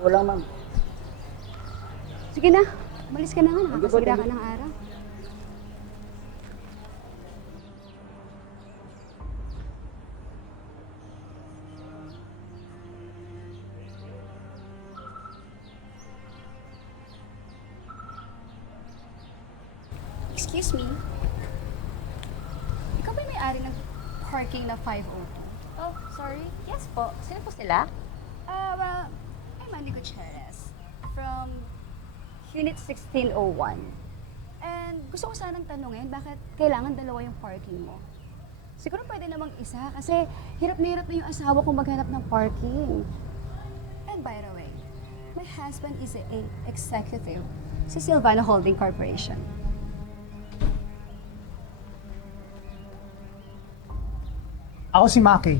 Wala, ma'am. Sige na, umalis ka na nga. Hindi po, Nakakasira ka thank you. ng araw. Excuse me. Ikaw ba may-ari ng parking na 502? Oh, sorry. Yes po. Sino po sila? Well, I'm Mandy Gutierrez from Unit 1601. And gusto ko sanang tanungin, bakit kailangan dalawa yung parking mo? Siguro pwede namang isa kasi hirap na hirap na yung asawa kong maghanap ng parking. And by the way, my husband is a executive sa Silvana Holding Corporation. Ako si Maki,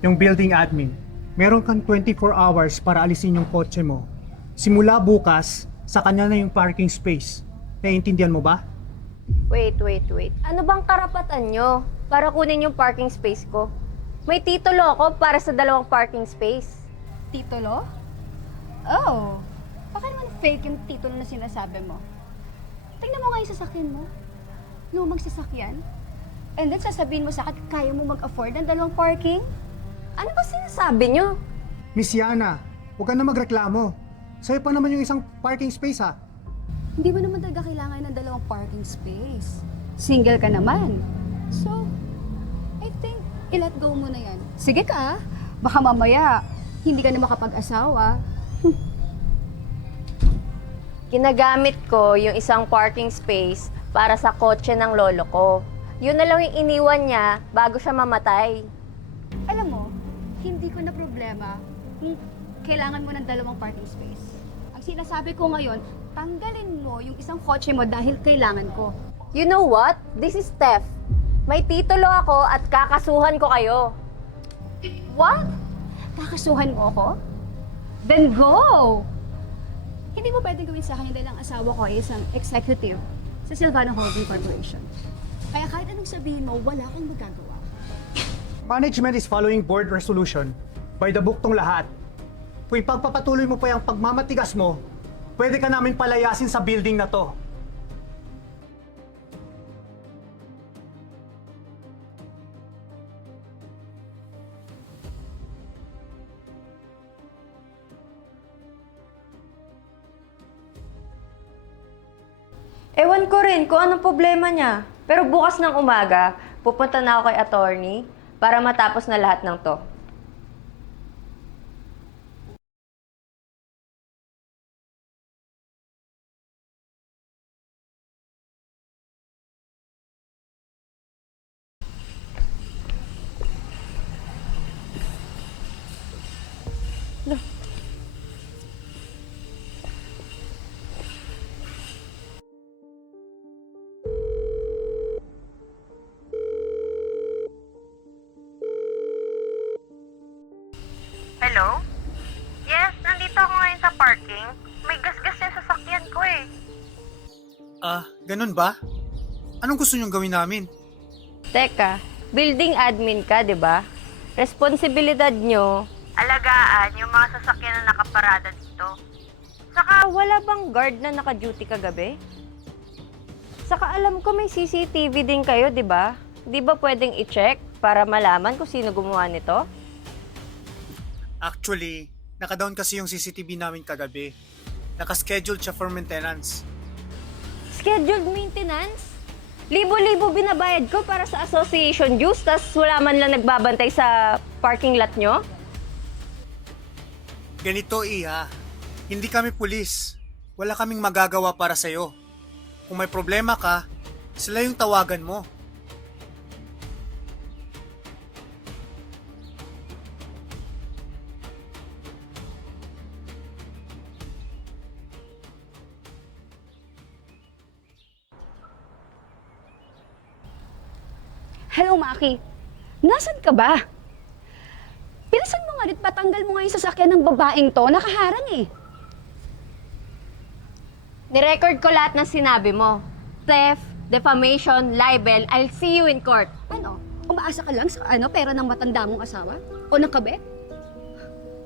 yung building admin. Meron kang 24 hours para alisin yung kotse mo. Simula bukas, sa kanya na yung parking space. Naiintindihan mo ba? Wait. Ano bang karapatan nyo para kunin yung parking space ko? May titulo ako para sa dalawang parking space. Titulo? Oh, baka naman fake yung titulo na sinasabi mo. Tingnan mo nga yung sasakyan mo. Lumang sasakyan. And then sasabihin mo sa akin, kaya mo mag-afford ng dalawang parking? Ano ba sinasabi nyo? Miss Yana, huwag ka na magreklamo. Sa'yo pa naman yung isang parking space ha. Hindi mo naman talaga kailangan ng dalawang parking space. Single ka naman. So, I think, i-let go mo na yan. Sige ka, baka mamaya, hindi ka na makapag-asawa. Ginagamit ko yung isang parking space para sa kotse ng lolo ko. Yun na lang yung iniwan niya bago siya mamatay. Alam mo, hindi ko na problema kung kailangan mo ng dalawang parking space. Ang sinasabi ko ngayon, tanggalin mo yung isang kotse mo dahil kailangan ko. You know what? This is theft. May titulo ako at kakasuhan ko kayo. What? Kakasuhan mo ako? Then go! Hindi mo pwedeng gawin sa akin dahil ang asawa ko ay isang executive sa Silvana Holding Corporation. Kaya kahit anong sabihin mo, wala kang magagawa. Management is following board resolution. By the book tong lahat. Kung ipagpapatuloy mo pa yung pagmamatigas mo, pwede ka namin palayasin sa building na to. Ewan ko rin kung anong problema niya. Pero bukas ng umaga, pupunta na ako kay attorney para matapos na lahat ng to. Hello? Yes, nandito ako ngayon sa parking. May gasgas yung sasakyan ko eh. Ganun ba? Anong gusto niyong gawin namin? Teka, building admin ka, di ba? Responsibilidad nyo, Alagaan yung mga sasakyan na nakaparada dito. saka wala bang guard na naka-duty kagabi? Saka alam ko may CCTV din kayo, di ba? Di ba pwedeng i-check para malaman kung sino gumawa nito? Actually, nakadown kasi yung CCTV namin kagabi. Nakascheduled siya for maintenance. Scheduled maintenance? Libo-libo binabayad ko para sa association dues, tas wala man lang nagbabantay sa parking lot nyo? Ganito, Iha. Hindi kami pulis. Wala kaming magagawa para sa'yo. Kung may problema ka, sila yung tawagan mo. Hello, Maki. Nasaan ka ba? Pilisan mo nga dit, patanggal mo nga yung sasakyan ng babaeng to. Nakaharang eh. Nirecord ko lahat ng sinabi mo. Theft, defamation, libel, I'll see you in court. Ano? Umaasa ka lang sa pera ng matanda mong asawa? O ng kabit?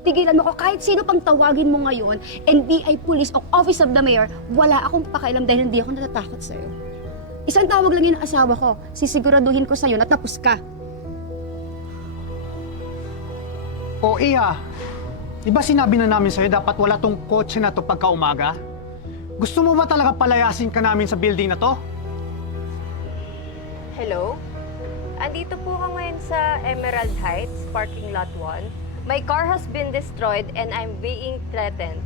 tigilan mo ko kahit sino pang tawagin mo ngayon, NBI Police o Office of the Mayor, wala akong pakialam dahil hindi ako natatakot sa'yo. Isang tawag lang yun ng asawa ko, sisiguraduhin ko sa'yo na tapos ka. O Iha, di ba sinabi na namin sa'yo dapat wala tong kotse na to pagka umaga? Gusto mo ba talaga palayasin ka namin sa building na to? Hello? Andito po ka ngayon sa Emerald Heights, parking lot 1. My car has been destroyed and I'm being threatened.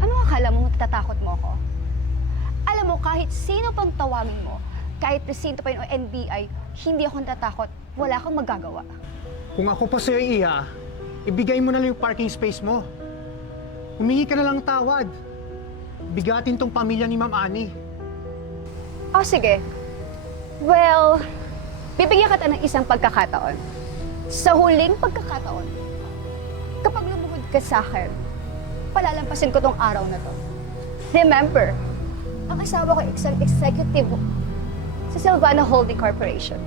Ano akala mo matatakot mo ako? Alam mo, kahit sino pang tawagin mo, kahit presinto pa yun o NBI, hindi ako natatakot. Wala kang magagawa. Kung ako pa sa'yo, Iha, ibigay mo na lang yung parking space mo. Humingi ka na lang tawad. Bigatin tong pamilya ni Ma'am Annie. O sige. Well, bibigyan kita ng isang pagkakataon. Sa huling pagkakataon, kapag lumuhod ka sa akin, palalampasin ko tong araw na to. Remember, ang asawa ko isang executive sa Silvana Holding Corporation.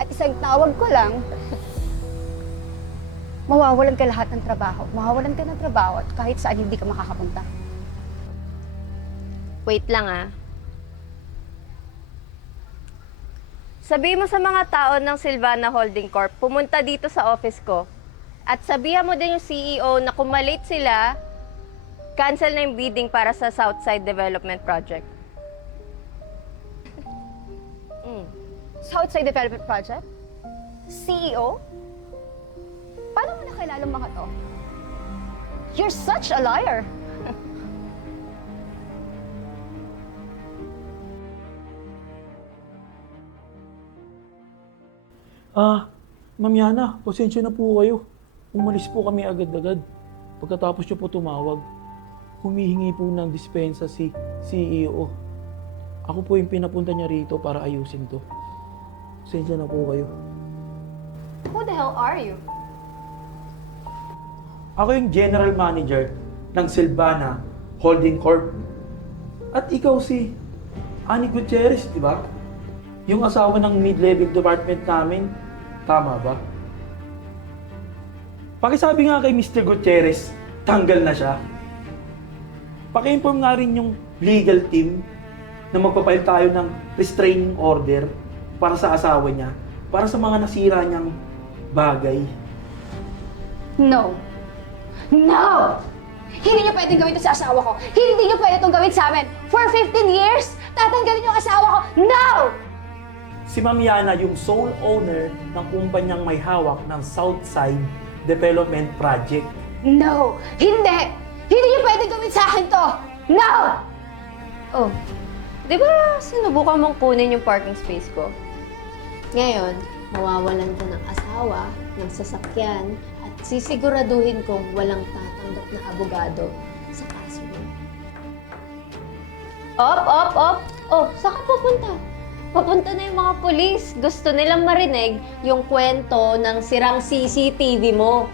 At isang tawag ko lang, mawawalan ka lahat ng trabaho. Mawawalan ka ng trabaho at kahit saan hindi ka makakapunta. Wait lang ah. Sabihin mo sa mga tao ng Silvana Holding Corp, pumunta dito sa office ko. At sabihan mo din yung CEO na kung malate sila, cancel na yung bidding para sa Southside Development Project. Southside Development Project? CEO? Paano mo nakilala ang mga to? You're such a liar! Ma'am Yana, pasensya na po kayo. Umalis po kami agad-agad. Pagkatapos niyo po tumawag, humihingi po ng dispensa si CEO. Ako po yung pinapunta niya rito para ayusin to. Pasensya na po kayo. Who the hell are you? Ako yung general manager ng Silvana Holding Corp. At ikaw si Annie Gutierrez, di ba? Yung asawa ng mid-level department namin. Tama ba? Pakisabi nga kay Mr. Gutierrez, tanggal na siya. Paki-inform nga rin yung legal team na magpapail tayo ng restraining order para sa asawa niya, para sa mga nasira niyang bagay. No. No! Hindi niyo pwedeng gawin ito sa asawa ko. Hindi niyo pwede itong gawin sa amin. For 15 years, tatanggalin yung asawa ko. No! Si Ma'am Yana yung sole owner ng kumpanyang may hawak ng Southside Development Project. No! Hindi! Hindi niyo pwedeng gawin sa akin to! No! Oh, di ba sinubukan mong kunin yung parking space ko? Ngayon, mawawalan ka ng asawa, ng sasakyan, at sisiguraduhin kong walang tatanggap na abogado sa kaso mo. Op! Oh, saan ka pupunta? Papunta na yung mga polis. Gusto nilang marinig yung kwento ng sirang CCTV mo.